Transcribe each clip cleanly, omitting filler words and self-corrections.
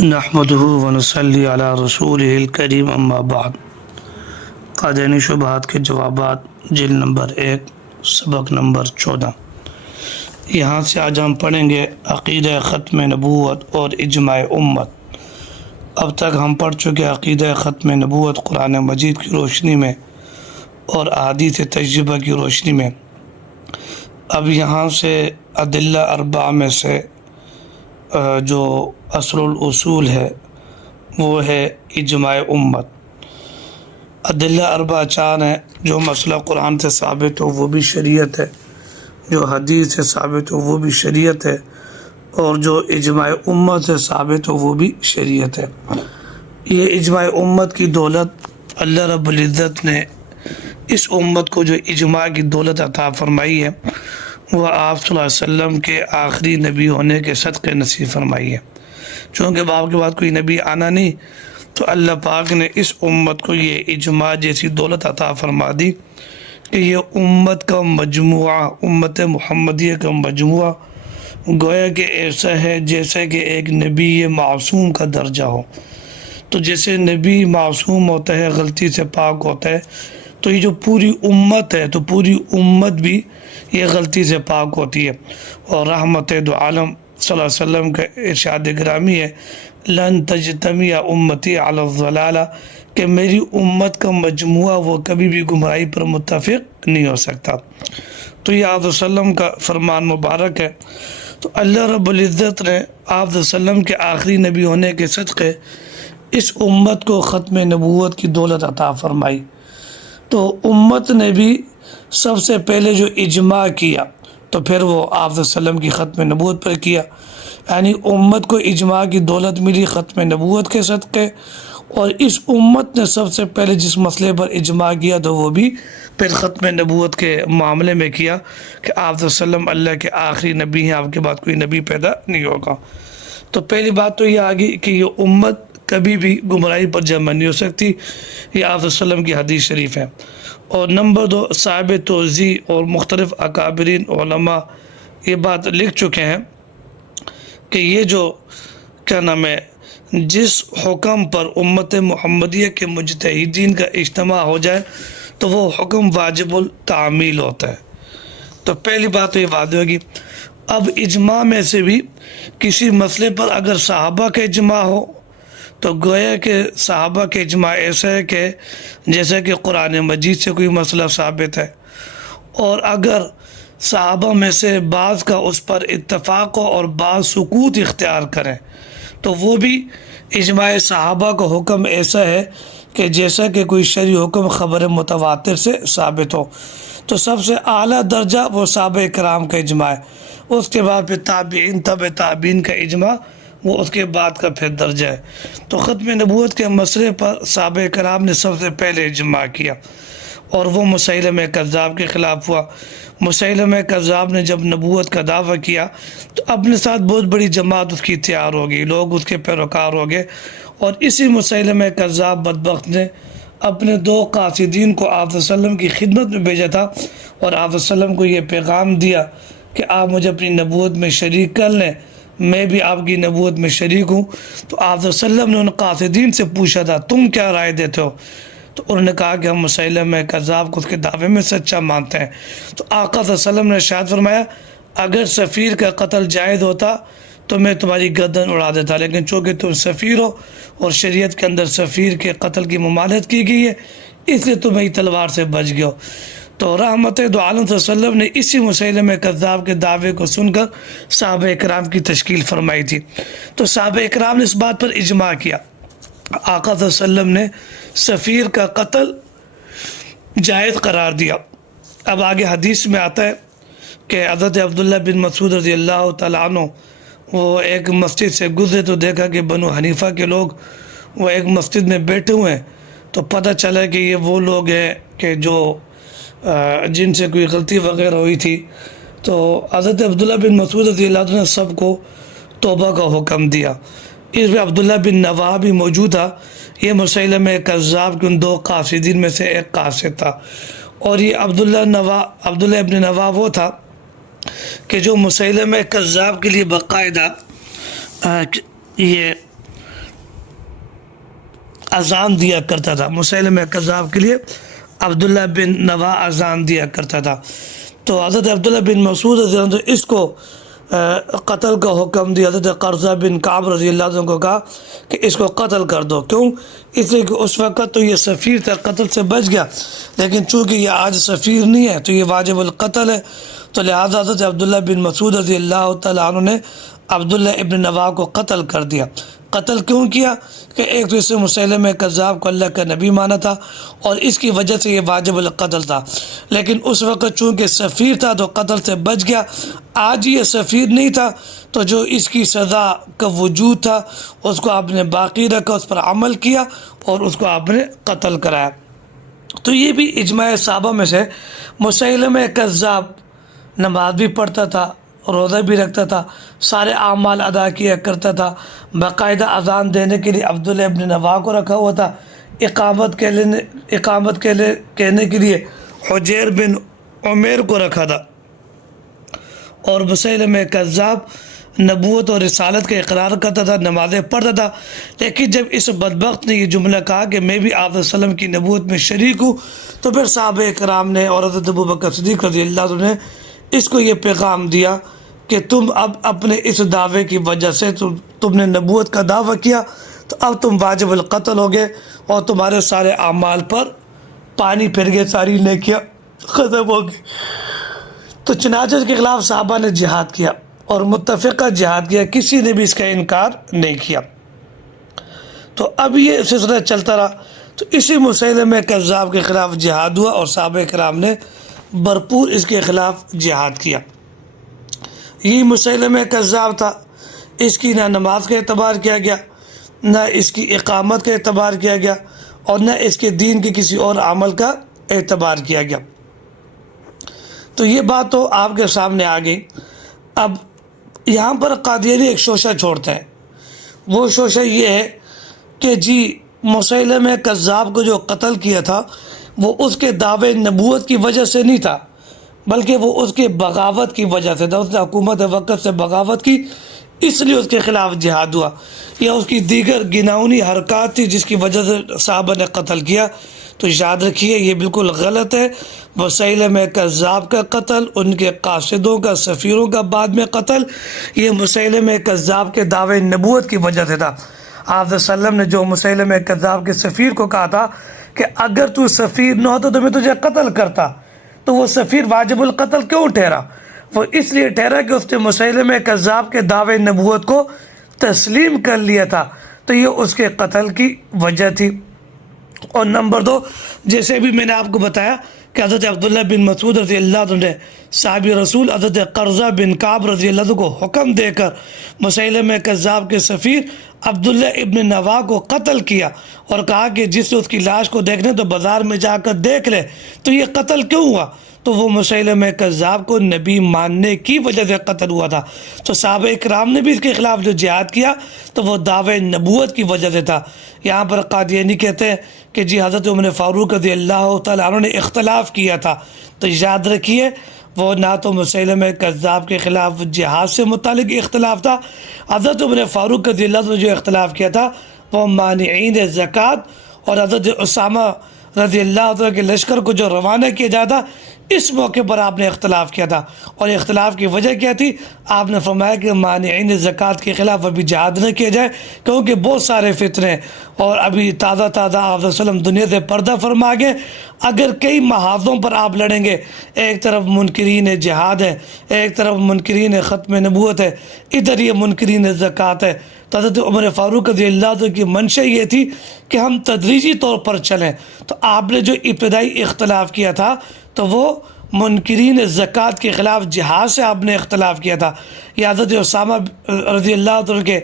نحمده ونصلی علی رسولہ الکریم اما بعد۔ قادینی شبہات کے جوابات جلد نمبر 1 سبق نمبر 14۔ یہاں سے آج ہم پڑھیں گے عقیدہ ختم نبوت اور اجماع امت۔ اب تک ہم پڑھ چکے عقیدہ ختم نبوت قرآن مجید کی روشنی میں اور احادیث تجربہ کی روشنی میں۔ اب یہاں سے ادلہ اربعہ میں سے جو اصل الاصول ہے وہ ہے اجماع امت۔ ادلہ اربعہ 4 ہیں، جو مسئلہ قرآن سے ثابت ہو وہ بھی شریعت ہے، جو حدیث سے ثابت ہو وہ بھی شریعت ہے، اور جو اجماع امت سے ثابت ہو وہ بھی شریعت ہے۔ یہ اجماع امت کی دولت اللہ رب العزت نے اس امت کو جو اجماع کی دولت عطا فرمائی ہے وہ آپ صلی اللہ علیہ وسلم کے آخری نبی ہونے کے صدقے نصیب فرمائی ہے۔ چونکہ باپ کے بعد کوئی نبی آنا نہیں، تو اللہ پاک نے اس امت کو یہ اجماع جیسی دولت عطا فرما دی کہ یہ امت کا مجموعہ، امت محمدیہ کا مجموعہ گویا کہ ایسا ہے جیسے کہ ایک نبی معصوم کا درجہ ہو۔ تو جیسے نبی معصوم ہوتا ہے، غلطی سے پاک ہوتا ہے، تو یہ جو پوری امت ہے تو پوری امت بھی یہ غلطی سے پاک ہوتی ہے۔ اور رحمت دو عالم صلی اللہ علیہ وسلم کا ارشاد گرامی ہے، لن تجتمع امتی علی الضلالہ، کہ میری امت کا مجموعہ وہ کبھی بھی گمراہی پر متفق نہیں ہو سکتا۔ تو یہ آپ صلی اللہ علیہ وسلم کا فرمان مبارک ہے۔ تو اللہ رب العزت نے آپ صلی اللہ علیہ وسلم کے آخری نبی ہونے کے صدقے اس امت کو ختم نبوت کی دولت عطا فرمائی۔ تو امت نے بھی سب سے پہلے جو اجماع کیا تو پھر وہ آپ صلی اللہ علیہ وسلم کی ختم نبوت پر کیا، یعنی امت کو اجماع کی دولت ملی ختم نبوت کے صدقے، اور اس امت نے سب سے پہلے جس مسئلے پر اجماع کیا تو وہ بھی پھر ختم نبوت کے معاملے میں کیا کہ آپ صلی اللہ علیہ وسلم اللہ کے آخری نبی ہیں، آپ کے بعد کوئی نبی پیدا نہیں ہوگا۔ تو پہلی بات تو یہ آ گئی کہ یہ امت کبھی بھی گمراہی پر جمع نہیں ہو سکتی، یہ آپ صلی اللہ علیہ وسلم کی حدیث شریف ہے۔ اور نمبر 2، صاحب توضیح اور مختلف اکابرین علماء یہ بات لکھ چکے ہیں کہ یہ جو کیا نام ہے، جس حکم پر امت محمدیہ کے مجتہدین کا اجتماع ہو جائے تو وہ حکم واجب التعمیل ہوتا ہے۔ تو پہلی بات تو یہ واضح ہوگی۔ اب اجماع میں سے بھی کسی مسئلے پر اگر صحابہ کا اجماع ہو تو گویا کہ صحابہ کے اجماع ایسا ہے کہ جیسا کہ قرآن مجید سے کوئی مسئلہ ثابت ہے، اور اگر صحابہ میں سے بعض کا اس پر اتفاق ہو اور بعض سکوت اختیار کریں تو وہ بھی اجماع صحابہ کا حکم ایسا ہے کہ جیسا کہ کوئی شرعی حکم خبر متواتر سے ثابت ہو۔ تو سب سے اعلیٰ درجہ وہ صحابہ کرام کا اجماع ہے، اس کے بعد پھر تابعین، تبع تابعین کا اجماع، وہ اس کے بعد کا پھر درجہ ہے۔ تو ختم نبوت کے مسئلے پر صحابہ کرام نے سب سے پہلے اجماع کیا، اور وہ مسیلمہ کذاب کے خلاف ہوا۔ مسیلمہ کذاب نے جب نبوت کا دعویٰ کیا تو اپنے ساتھ بہت بڑی جماعت اس کی تیار ہو گئی، لوگ اس کے پیروکار ہو گئے، اور اسی مسیلمہ کذاب بدبخت نے اپنے 2 قاصدین کو آپ صلی اللہ علیہ وسلم کی خدمت میں بھیجا تھا، اور آپ صلی اللہ علیہ وسلم کو یہ پیغام دیا کہ آپ مجھے اپنی نبوت میں شریک کر لیں، میں بھی آپ کی نبوت میں شریک ہوں۔ تو آپ صلی اللہ علیہ وسلم نے ان قاصدین سے پوچھا تھا تم کیا رائے دیتے ہو؟ تو انہوں نے کہا کہ ہم مسیلمہ کذاب کو اس کے دعوے میں سچا مانتے ہیں۔ تو آقا صلی اللہ علیہ وسلم نے ارشاد فرمایا اگر سفیر کا قتل جائز ہوتا تو میں تمہاری گردن اڑا دیتا، لیکن چونکہ تم سفیر ہو اور شریعت کے اندر سفیر کے قتل کی ممانعت کی گئی ہے، اس لیے تم میری تلوار سے بچ گئے ہو۔ تو رحمت دو عالم صلی اللہ علیہ وسلم نے اسی مسیلمہ کذاب کے دعوے کو سن کر صحابہ کرام کی تشکیل فرمائی تھی۔ تو صحابہ کرام نے اس بات پر اجماع کیا، آقا صلی اللہ علیہ وسلم نے سفیر کا قتل جائز قرار دیا۔ اب آگے حدیث میں آتا ہے کہ حضرت عبداللہ بن مسعود رضی اللہ تعالیٰ عنہ وہ ایک مسجد سے گزرے تو دیکھا کہ بنو حنیفہ کے لوگ وہ ایک مسجد میں بیٹھے ہوئے ہیں، تو پتہ چلا کہ یہ وہ لوگ ہیں کہ جو جن سے کوئی غلطی وغیرہ ہوئی تھی۔ تو حضرت عبداللہ بن مسعود رضی اللہ عنہ نے سب کو توبہ کا حکم دیا۔ اس میں عبداللہ بن نواح بھی موجود تھا، یہ مسیلمہ کذاب کے ان 2 قاصدین میں سے ایک قاصد تھا، اور یہ عبداللہ ابن نواح وہ تھا کہ جو مسیلمہ کذاب کے لیے باقاعدہ یہ اذان دیا کرتا تھا، مسیلمہ کذاب کے لیے عبداللہ بن نوا اذان دیا کرتا تھا۔ تو حضرت عبداللہ بن مسعود رضی اللہ عنہ اس کو قتل کا حکم دیا۔ حضرت قرظہ بن کعب رضی اللہ عنہ کو کہا کہ اس کو قتل کر دو۔ کیوں؟ اس لیے کہ اس وقت تو یہ سفیر تھا، قتل سے بچ گیا، لیکن چونکہ یہ آج سفیر نہیں ہے تو یہ واجب القتل ہے، تو لہٰذا حضرت عبداللہ بن مسعود رضی اللہ تعالیٰ عنہ نے عبداللہ ابن نوا کو قتل کر دیا۔ قتل کیوں کیا؟ کہ ایک تو اس سے مسیلمہ کذاب کو اللہ کا نبی مانا تھا اور اس کی وجہ سے یہ واجب القتل تھا، لیکن اس وقت چونکہ سفیر تھا تو قتل سے بچ گیا۔ آج یہ سفیر نہیں تھا تو جو اس کی سزا کا وجود تھا اس کو آپ نے باقی رکھا، اس پر عمل کیا اور اس کو آپ نے قتل کرایا۔ تو یہ بھی اجماع صحابہ میں سے، مسیلمہ کذاب نماز بھی پڑھتا تھا، روزہ بھی رکھتا تھا، سارے اعمال ادا کیا کرتا تھا، باقاعدہ اذان دینے کے لیے عبداللہ ابن نوا کو رکھا ہوا تھا، اقامت کہنے کے لیے حجیر بن عمیر کو رکھا تھا، اور مسیلمہ کذاب نبوت اور رسالت کا اقرار کرتا تھا، نمازیں پڑھتا تھا، لیکن جب اس بدبخت نے یہ جملہ کہا کہ میں بھی آپ صلی اللہ علیہ وسلم کی نبوت میں شریک ہوں، تو پھر صحابہ کرام نے اور حضرت ابوبکر صدیق رضی اللہ عنہ نے اس کو یہ پیغام دیا کہ تم اب اپنے اس دعوے کی وجہ سے تم نے نبوت کا دعویٰ کیا تو اب تم واجب القتل ہو گئے اور تمہارے سارے اعمال پر پانی پھر گئے، ساری نیکیاں ختم ہو گئی۔ تو چنانچہ اس کے خلاف صحابہ نے جہاد کیا اور متفقہ جہاد کیا، کسی نے بھی اس کا انکار نہیں کیا۔ تو اب یہ سلسلہ چلتا رہا، تو اسی مسیلمہ کذاب کے خلاف جہاد ہوا اور صحابہ کرام نے بھرپور اس کے خلاف جہاد کیا۔ یہ مسیلمہ کذاب تھا، اس کی نہ نماز کا اعتبار کیا گیا، نہ اس کی اقامت کا اعتبار کیا گیا، اور نہ اس کے دین کے کسی اور عمل کا اعتبار کیا گیا۔ تو یہ بات تو آپ کے سامنے آ گئی۔ اب یہاں پر قادیانی ایک شوشہ چھوڑتے ہیں، وہ شوشہ یہ ہے کہ جی مسیلمہ کذاب کو جو قتل کیا تھا وہ اس کے دعوے نبوت کی وجہ سے نہیں تھا، بلکہ وہ اس کے بغاوت کی وجہ سے تھا، اس نے حکومت وقت سے بغاوت کی، اس لیے اس کے خلاف جہاد ہوا، یا اس کی دیگر گناہونی حرکات تھی جس کی وجہ سے صحابہ نے قتل کیا۔ تو یاد رکھیے یہ بالکل غلط ہے۔ مسیلمہ کذاب کا قتل، ان کے قاصدوں کا، سفیروں کا بعد میں قتل، یہ مسیلمہ کذاب کے دعوے نبوت کی وجہ سے تھا۔ آپ صلی اللہ علیہ وسلم نے جو مسیلمہ کذاب کے سفیر کو کہا تھا کہ اگر تو سفیر نہ ہوتا تو میں تجھے قتل کرتا، تو وہ سفیر واجب القتل کیوں ٹھہرا؟ وہ اس لیے ٹھہرا کہ اس نے مسیلمہ کذاب کے دعوے نبوت کو تسلیم کر لیا تھا، تو یہ اس کے قتل کی وجہ تھی۔ اور نمبر 2، جیسے بھی میں نے آپ کو بتایا کہ حضرت عبداللہ بن مسعود رضی اللہ عنہ نے صحابی رسول حضرت قرظہ بن کعب رضی اللہ عنہ کو حکم دے کر مسیلمہ کذاب کے سفیر عبداللہ ابن نوا کو قتل کیا، اور کہا کہ جس نے اس کی لاش کو دیکھنے تو بازار میں جا کر دیکھ لے۔ تو یہ قتل کیوں ہوا؟ تو وہ مسیلمہ کذاب کو نبی ماننے کی وجہ سے قتل ہوا تھا۔ تو صحابہ کرام نے بھی اس کے خلاف جو جہاد کیا تو وہ دعوے نبوت کی وجہ سے تھا۔ یہاں پر قادیانی کہتے ہیں کہ جی حضرت عمر فاروق رضی اللہ تعالیٰ عنہ نے اختلاف کیا تھا، تو یاد رکھیے وہ نہ تو مسیلمہ کذاب کے خلاف جہاد سے متعلق اختلاف تھا، حضرت عمر فاروق رضی اللہ عنہ نے جو اختلاف کیا تھا وہ مانعین زکوٰۃ اور حضرت اسامہ رضی اللہ عنہ کے لشکر کو جو روانہ کیا جاتا، اس موقع پر آپ نے اختلاف کیا تھا، اور اختلاف کی وجہ کیا تھی؟ آپ نے فرمایا کہ مانعین زکوٰۃ کے خلاف ابھی جہاد نہ کیا جائے کیونکہ بہت سارے فتنے اور ابھی تازہ آپ صلی اللہ علیہ وسلم دنیا سے پردہ فرما گئے۔ اگر کئی محاذوں پر آپ لڑیں گے، ایک طرف منکرین جہاد ہے، ایک طرف منکرین ختم نبوت ہے، ادھر یہ منکرین زکوٰۃ ہے، تو حضرت عمر فاروق رضی اللہ عنہ کی منشا یہ تھی کہ ہم تدریجی طور پر چلیں۔ تو آپ نے جو ابتدائی اختلاف کیا تھا تو وہ منکرین زکوٰۃ کے خلاف جہاد سے آپ نے اختلاف کیا تھا، یا حضرت اسامہ رضی اللہ عنہ کے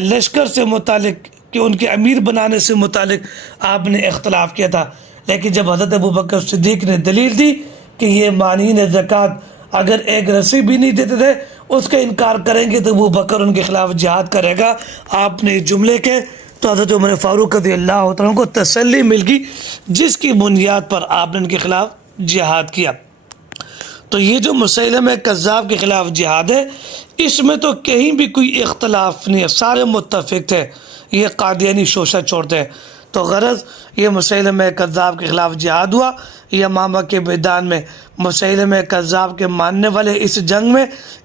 لشکر سے متعلق کہ ان کے امیر بنانے سے متعلق آپ نے اختلاف کیا تھا۔ لیکن جب حضرت ابوبکر صدیق نے دلیل دی کہ یہ مانعین زکوٰۃ اگر ایک رسی بھی نہیں دیتے تھے اس کا انکار کریں گے تو ابوبکر ان کے خلاف جہاد کرے گا، آپ نے جملے کے، تو حضرت عمر فاروق رضی اللہ عنہ کو تسلی مل گئی، جس کی بنیاد پر آپ نے ان کے خلاف جہاد کیا۔ تو یہ جو مسیلمہ کذاب کے خلاف جہاد ہے، اس میں تو کہیں بھی کوئی اختلاف نہیں ہے، سارے متفق تھے۔ یہ قادیانی شوشہ چھوڑتے ہیں۔ تو غرض یہ مسیلمہ کذاب کے خلاف جہاد ہوا۔ یمامہ کے میدان میں مسیلمہ کذاب کے ماننے والے اس جنگ میں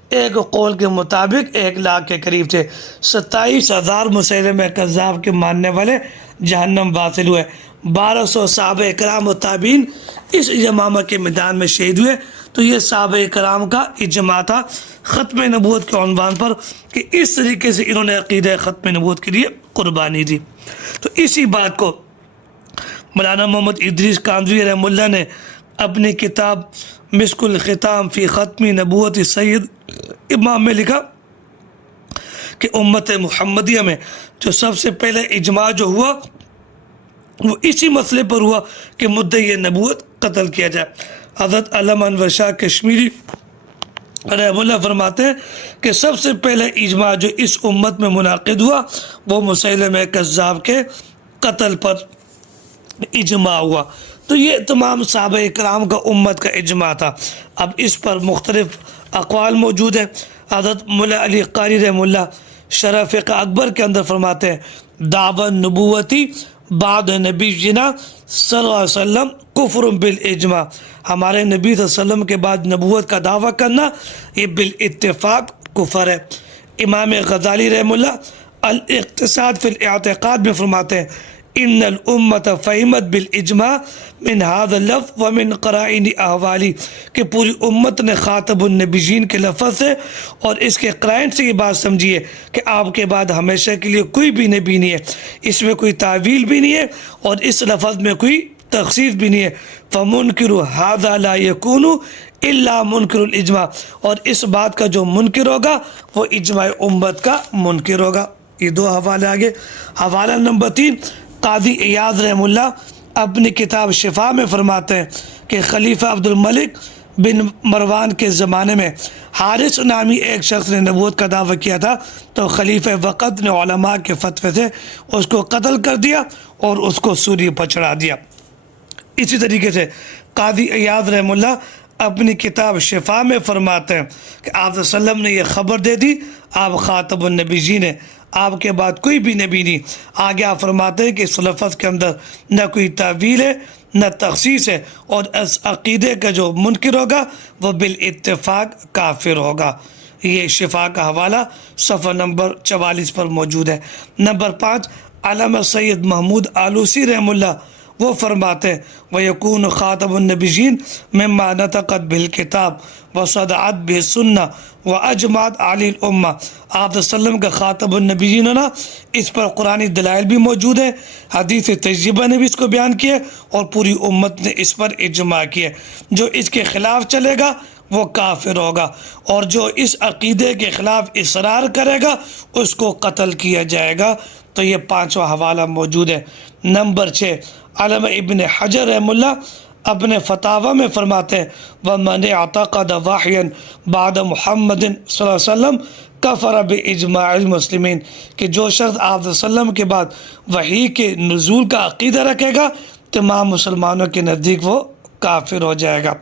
ایک قول کے مطابق 1 لاکھ کے قریب تھے۔ 27,000 مسیلمہ کذاب کے ماننے والے جہنم واصل ہوئے۔ 1200 صحابہ کرام و تابعین اس یمامہ کے میدان میں شہید ہوئے۔ تو یہ صحابہ کرام کا اجماع تھا ختم نبوت کے عنوان پر کہ اس طریقے سے انہوں نے عقیدہ ختم نبوت کے لیے قربانی دی۔ تو اسی بات کو مولانا محمد ادریس کاندھوی رحمہ اللہ نے اپنی کتاب مسک الختام فی ختم نبوت سید امام میں لکھا کہ امت محمدیہ میں جو سب سے پہلے اجماع جو ہوا وہ اسی مسئلے پر ہوا کہ مدعی نبوت قتل کیا جائے۔ حضرت علامہ انور شاہ کشمیری رحمہ اللہ فرماتے ہیں کہ سب سے پہلے اجماع جو اس امت میں منعقد ہوا وہ مسیلمہ کذاب کے قتل پر اجماع ہوا۔ تو یہ تمام صحابہ کرام کا امت کا اجماع تھا۔ اب اس پر مختلف اقوال موجود ہیں۔ حضرت مولا علی قاری رحمہ اللہ شرح فقہ اکبر کے اندر فرماتے ہیں دعوی نبوتی بعد نبینا صلی اللہ علیہ وسلم کفر بالاجماع، ہمارے نبی صلی اللہ علیہ وسلم کے بعد نبوت کا دعویٰ کرنا یہ بالاتفاق کفر ہے۔ امام غزالی رحمہ اللہ الاقتصاد فی الاعتقاد میں فرماتے ہیں ان الامت فہمت بالاجماع من هذا اللفظ ومن قرائن احوالی، کہ پوری امت نے خاطب النبیین کے لفظ سے اور اس کے قرائن سے یہ بات سمجھی ہے کہ آپ کے بعد ہمیشہ کے لیے کوئی بھی نبی نہیں ہے، اس میں کوئی تعویل بھی نہیں ہے اور اس لفظ میں کوئی تخصیص بھی نہیں ہے۔ فمنکر هذا لا يكون الا منکر الاجماع، اور اس بات کا جو منکر ہوگا وہ اجماع امت کا منکر ہوگا۔ یہ 2 حوالے آگے۔ حوالہ نمبر 3 قاضی ایاض رحمہ اللہ اپنی کتاب شفا میں فرماتے ہیں کہ خلیفہ عبد الملک بن مروان کے زمانے میں حارث نامی ایک شخص نے نبوت کا دعویٰ کیا تھا، تو خلیفہ وقت نے علماء کے فتوے سے اس کو قتل کر دیا اور اس کو سولی پر چڑھا دیا۔ اسی طریقے سے قاضی ایاض رحمہ اللہ اپنی کتاب شفا میں فرماتے ہیں کہ آپ صلی اللہ علیہ وسلم نے یہ خبر دے دی آپ خاتم النبیین ہیں، آپ کے بعد کوئی بھی نبی نہیں۔ آگے آپ فرماتے ہیں کہ اس لفظ کے اندر نہ کوئی تعویل ہے نہ تخصیص ہے، اور اس عقیدے کا جو منکر ہوگا وہ بالاتفاق کافر ہوگا۔ یہ شفا کا حوالہ صفحہ نمبر 44 پر موجود ہے۔ نمبر 5 علامہ سید محمود آلوسی رحمہ اللہ وہ فرماتے ہیں وَيَكُونُ خَاتَمُ النَّبِيِّينَ مِمَّا نَطَقَتْ بِالْكِتَابِ وَصَدَعَتْ بِالسُّنَّةِ وَأَجْمَعَتْ عَلَيْهِ الْأُمَّةِ، آپ صلی اللہ علیہ وسلم کا خاتم النبیین ہونا اس پر قرآنی دلائل بھی موجود ہیں، حدیث تجربہ نے بھی اس کو بیان کیا اور پوری امت نے اس پر اجماع کیا۔ جو اس کے خلاف چلے گا وہ کافر ہوگا، اور جو اس عقیدے کے خلاف اصرار کرے گا اس کو قتل کیا جائے گا۔ تو یہ 5واں حوالہ موجود ہے۔ نمبر 6 علامہ ابن حجر رحمہ اللہ اپنے فتاوی میں فرماتے ہیں وَمَنِ اعْتَقَدَ وَحْيًا بعد محمد صلی اللہ علیہ وسلم کفر باجماع المسلمین، کہ جو شخص آپ صلی اللہ علیہ وسلم کے بعد وحی کے نزول کا عقیدہ رکھے گا تمام مسلمانوں کے نزدیک وہ کافر ہو جائے گا۔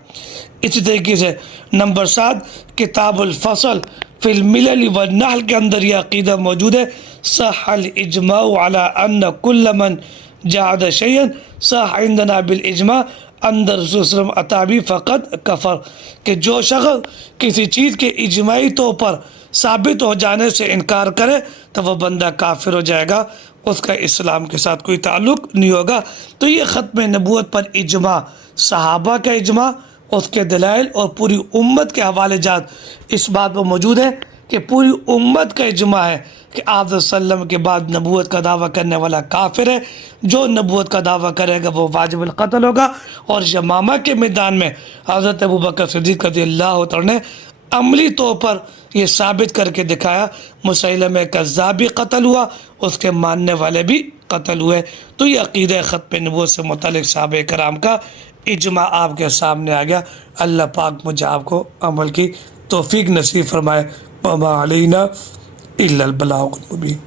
اسی طریقے سے نمبر 7 کتاب الفصل فی الملل والنحل کے اندر یہ عقیدہ موجود ہے صح الاجماع علی ان کل من جعد شیئا صح عندنا بالاجماع اندر رسول صلی اللہ علیہ وسلم اتابی فقط کفر، کہ جو شخص کسی چیز کے اجماعی طور پر ثابت ہو جانے سے انکار کرے تو وہ بندہ کافر ہو جائے گا، اس کا اسلام کے ساتھ کوئی تعلق نہیں ہوگا۔ تو یہ ختم نبوت پر اجماع، صحابہ کا اجماع، اس کے دلائل اور پوری امت کے حوالے جات اس بات پر موجود ہے کہ پوری امت کا اجماع ہے کہ آپ صلی اللہ علیہ وسلم کے بعد نبوت کا دعویٰ کرنے والا کافر ہے، جو نبوت کا دعویٰ کرے گا وہ واجب القتل ہوگا۔ اور یمامہ کے میدان میں حضرت ابوبکر صدیق رضی اللہ عنہ نے عملی طور پر یہ ثابت کر کے دکھایا، مسیلمہ کذاب بھی قتل ہوا، اس کے ماننے والے بھی قتل ہوئے۔ تو یہ عقیدہ ختم نبوت سے متعلق صحابہ کرام کا اجماع آپ کے سامنے آ گیا۔ اللہ پاک مجھے آپ کو عمل کی توفیق نصیب فرمائے۔ وما علینا الا البلاغ المبین۔